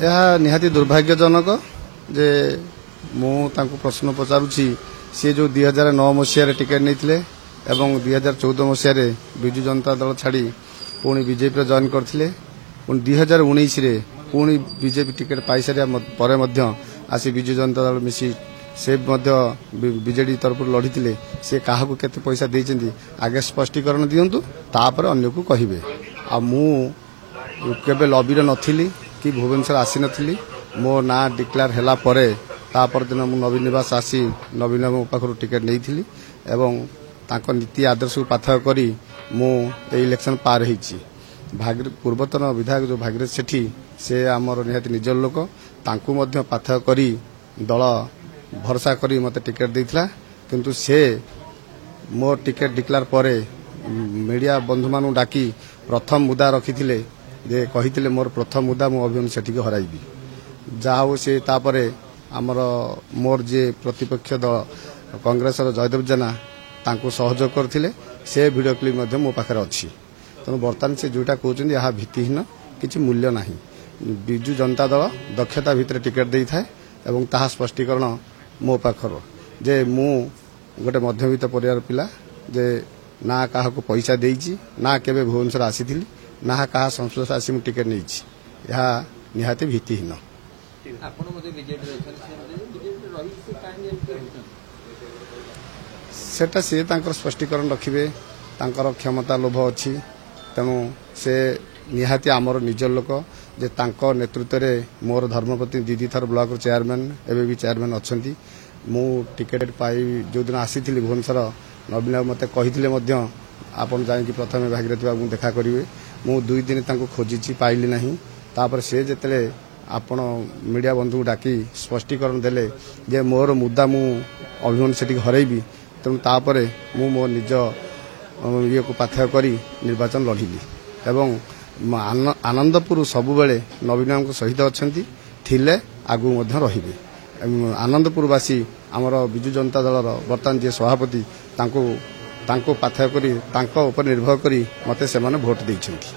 यह निहाती दुर्भाग्यजनक जे मु प्रश्न पचारुछि सी जो 2009 मसीह टिकेट नहीं एवं 2014 मसीह विजु जनता दल छाड़ी पुणी बीजेपी जॉइन करथिले 2019 रे पुणी बीजेपी टिकेट पाई सारिया परे मध्य आसी विजु जनता दल मिसी से बीजेडी तरफ लड़ीते से क्या केते पैसा देइछन्ती आगे स्पष्टीकरण दियंतु तापर अन्य को कहिबे आ मु केबे लॉबी रे नथिली कि भुवनेश्वर आसी नथिली मो ना डिक्लेयर हैला परे तापर दिन मु नवीन निवास आसी नवीन बाबू पाखरु टिकेट नेइथिली एवं तांको नीति आदर्श को पाथक करी मु ए इलेक्शन पार होईची पूर्वतन विधायक जो भागीरथ सेठी से आमर निहाती निजर लोक तांकु मध्य पाथक करी दल भरोसा करी मते टिकेट देइथिला किंतु से मो टिकेट डिक्लेयर परे मीडिया बंधु मानु डाकी प्रथम मुद्दा रखिथिले जे कहिथिले मोर प्रथम मुद्दा मु अभिमन्यु सेठी को हराइबी जाओ से तापरे आमर मोर जे प्रतिपक्ष दल कांग्रेस जयदेव जेना तांको सहयोग करथिले से वीडियो क्लिप मध्य मो पाखरे अछि तेणु बर्तमान से जोटा कहउछन्ती यहा भित्तिहीन किछि मूल्य नाही बिजु जनता दल दक्षता भितर टिकेट देई थाए एवं ताहा स्पष्टीकरण मो पाखर जे मु गोटे मध्यवित्त परिवार पिला जे ना काहा को पैसा देइछि ना केबे भुवनेश्वर आसीथिली ना काहा संसद आसी मु टिकेट नेइछि यहा निहाती भित्तिहीन आपण मध्ये बीजेपी सेटा से तांकर स्पष्टीकरण रखिबे तांकर क्षमता लोभ अछि तेणु से निहाती आमर निजर लोक जे तांको नेतृत्व रे मोर धर्मपति दीदी थर ब्लॉक चेयरमैन एबे भी चेयरमैन अछंती मु टिकेट पाई जो दिन आसीथिली भुवनेश्वर नवीन मते कहिथिले मध्य आपण जाई कि प्रथमे भागीरथी बाबू देखा करिवे मु 2 दिन तांको खोजिछि पाइली नाही तापर से जेतले आपण मीडिया बंधु डाकी स्पष्टीकरण देले जे मोर मुद्दा मु अभिमन्यु सेठी हरैबी तेणु तापर मु मो निज ये को पाथ्य करी निर्वाचन लड़िली एवं आनंदपुर सबुबले नवीन सहित अच्छी थिले आगु मध्य रहिबे आनंदपुरवासी आमर विजु जनता दल बर्तमान जे सभापति तांको पाथ्य करी तांको ऊपर निर्भर करी मते से माने भोट देइछन्ती।